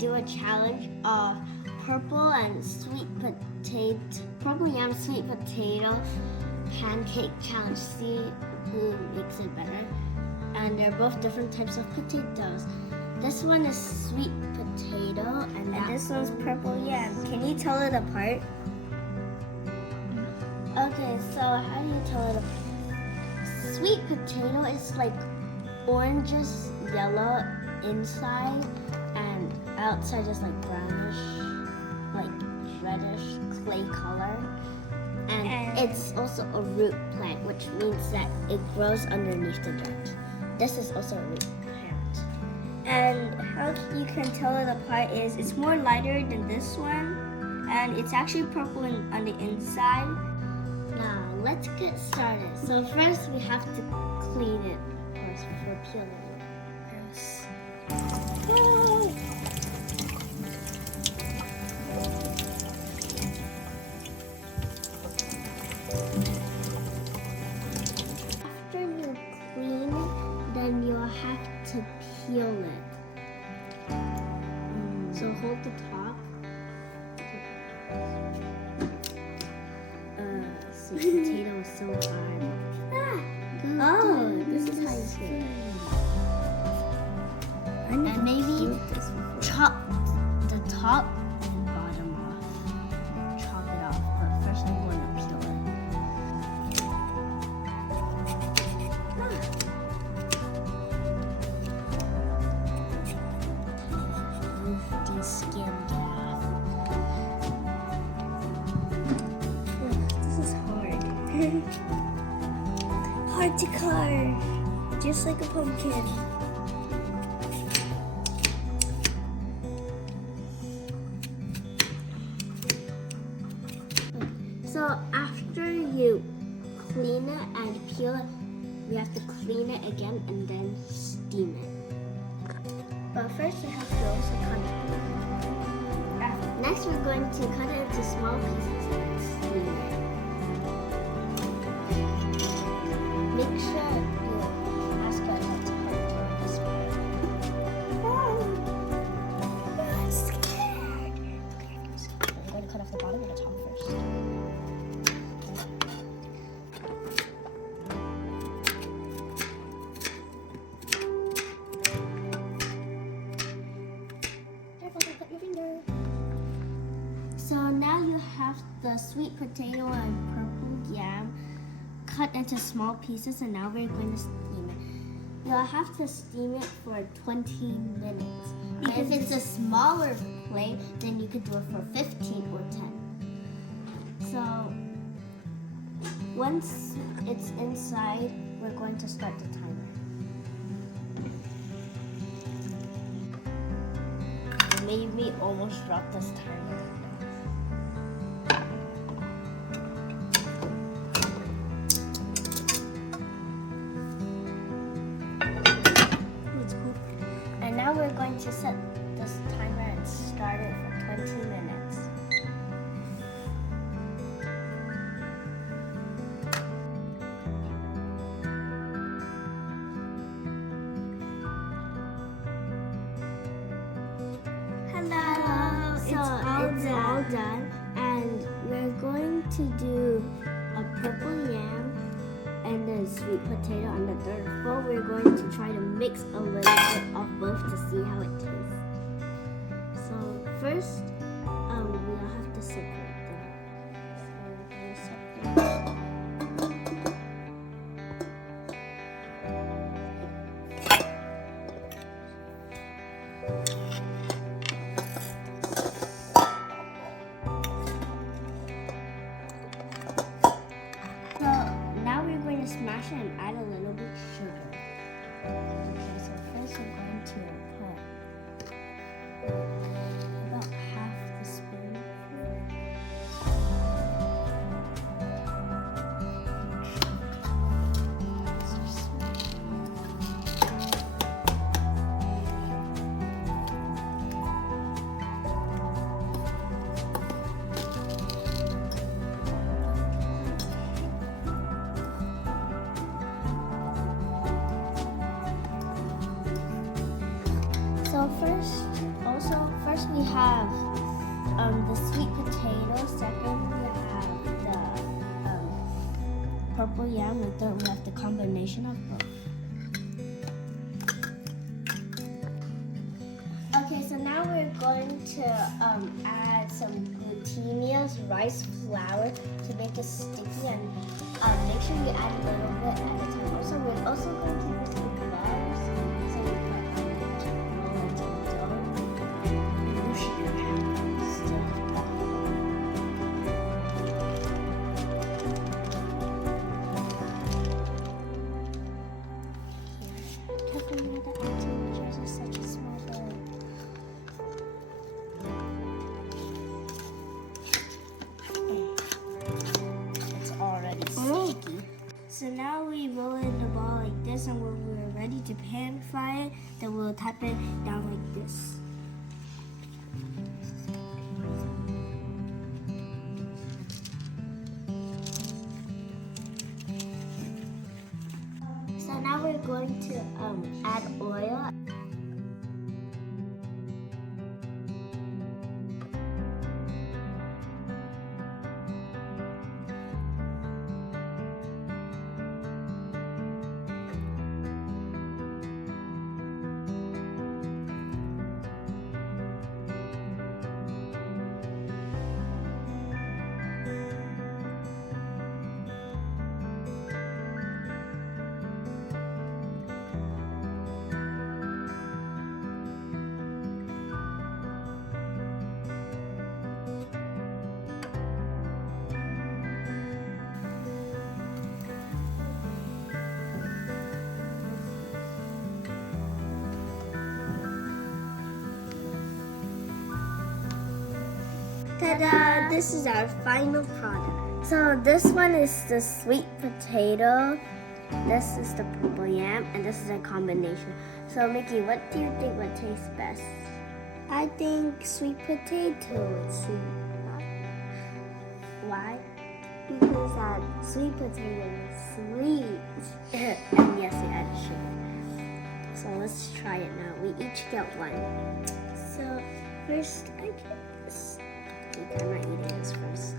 do a challenge of purple yam sweet potato pancake challenge. See who makes it better. And they're both different types of potatoes. This one is sweet potato, and this one's purple yam. Can you tell it apart? Okay, so how do you tell it apart? Sweet potato is like oranges, yellow inside, and outside is like brownish, like reddish clay color. And it's also a root plant, which means that it grows underneath the dirt. This is also a root plant. And how you can tell it apart is it's more lighter than this one, and it's actually purple on the inside. Now let's get started. So first we have to clean it first before peeling it. Yes. After you clean it, then you'll have to peel it. So hold the top. Sweet potato is so hard. Oh, this is how you peel it. And maybe chop the top and bottom off. Chop it off, but first I'm going to peel it. Move the skin off. This is hard. Hard to carve, just like a pumpkin. So after you clean it and peel it, we have to clean it again and then steam it. But first we have to also cut it. Next we're going to cut it into small pieces and steam it. Make sure you ask your dad to help this I'm scared. Okay, I'm going to cut off the bottom and the top first. So now you have the sweet potato and purple yam cut into small pieces, and now we're going to steam it. You'll have to steam it for 20 minutes. If it's a smaller plate, then you could do it for 15 or 10. So once it's inside, we're going to start the timer. Made me almost drop this timer. And now we're going to set this timer and start it for 20 minutes. Hello. It's all done, and we're going to do a purple yam and then sweet potato on the third bowl. We're going to try to mix a little bit of both to see how it tastes. So first, we'll have to separate them. So we'll separate. Smash it and add a little bit of sugar. Okay, so first I'm going to put about half the spoon. So first we have the sweet potato. Second, we have the purple yam. And third, we have the combination of both. Okay, so now we're going to add some glutinous rice flour to make it sticky, and make sure you add a little bit at a time. Also, we're also going to use some gloves, so we put roll into the dough. Whoosh your hands. Careful near the outside, which is such a small bird. Already sticky. So now we roll in the ball like this, and when we're ready to pan fry it, then we'll tap it down like this. So now we're going to add oil. Ta-da! This is our final product. So this one is the sweet potato, this is the purple yam, and this is a combination. So Mickey, what do you think would taste best? I think sweet potato would sweet. Why? Because that sweet potato is sweet. And yes, we added sugar. So let's try it now. We each get one. So first I get this. I'm not eating this first.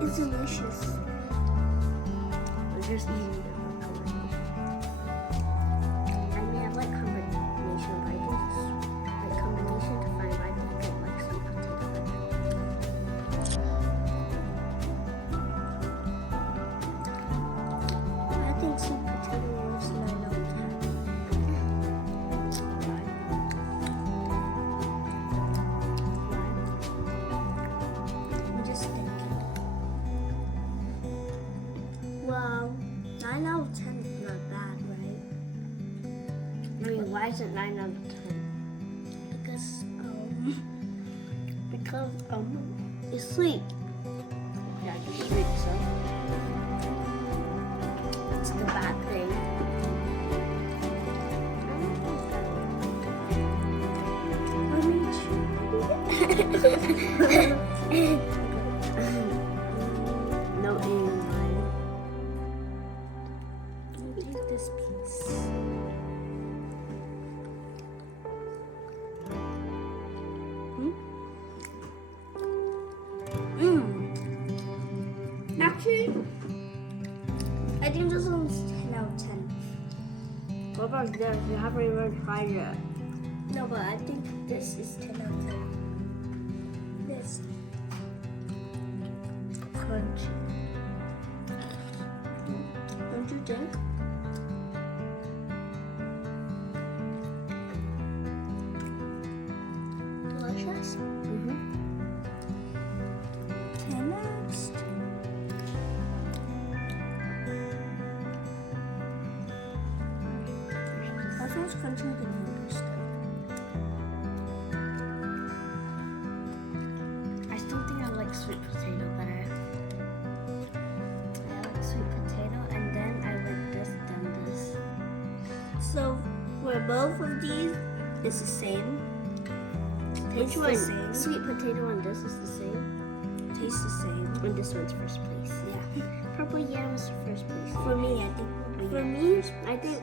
It's delicious. We're just eating the whole combination. I mean, I like combination, but I just like combination to find why I think I like sweet potato better. I think sweet potato is 9 out of 10. Well, 9 out of 10 is not bad, right? I mean, why is it 9 out of 10? Because it's sweet. Yeah, it's sweet, so it's the bad thing. No eating mine. I'll take this piece. Actually, I think this one's 10 out of 10. What about this? You haven't even tried it. No, but I think this is 10 out of 10. This crunchy. Don't you think? Delicious? Mm-hmm. 10 next. That sounds crunchy than noodles though. I still think I like sweet potato better. I like sweet potato, and then I like this, then this. So for both of these, it's the same. Which one? Same. Sweet potato and this is the same. Tastes the same. And this one's first place. Yeah. Purple yam is first place. For me, I think purple yam. For me, I think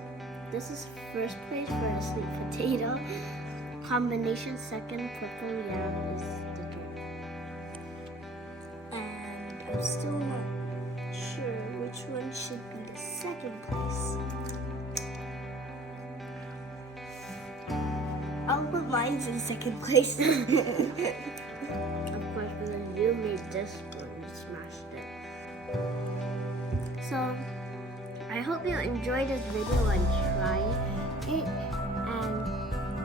this is first place for the sweet potato. Combination second, purple yam is the third. And I'm still not sure which one should be the second place. I'll put mine in second place. Of course, because you made this one, you smashed it. So, I hope you enjoyed this video and try it. And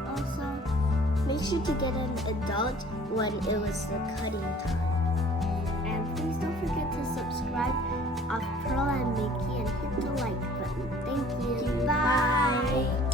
also, make sure to get an adult when it was the cutting time. And please don't forget to subscribe of Pearl and Mickey and hit the like button. Thank you. Bye.